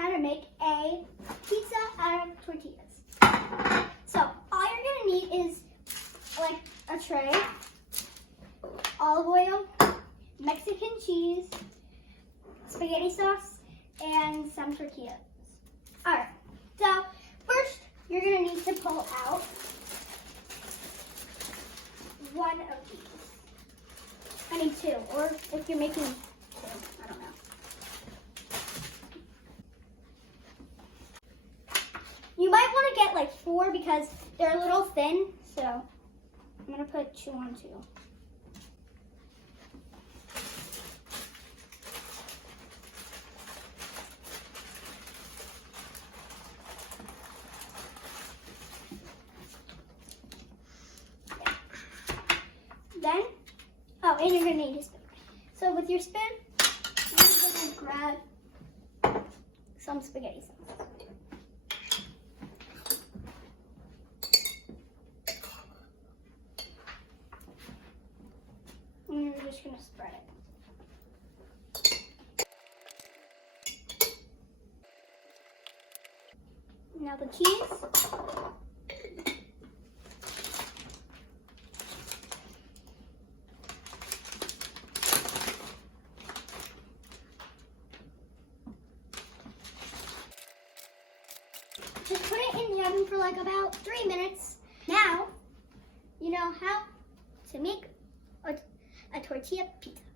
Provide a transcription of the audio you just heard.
how to make a pizza out of tortillas. So all you're gonna need is like a tray, olive oil, Mexican cheese, spaghetti sauce, and some tortillas. All right, so first you're gonna need to pull out one of these. I need two, or if you're making two, I don't know. You might want to get like 4 because they're a little thin, so I'm gonna put 2 on 2. Then, oh, and you're gonna need a spoon. So with your spoon, you're gonna grab some spaghetti sauce. And you're just gonna spread it. Now the cheese. Just put it in the oven for like about 3 minutes. Now, you know how to make a tortilla pizza.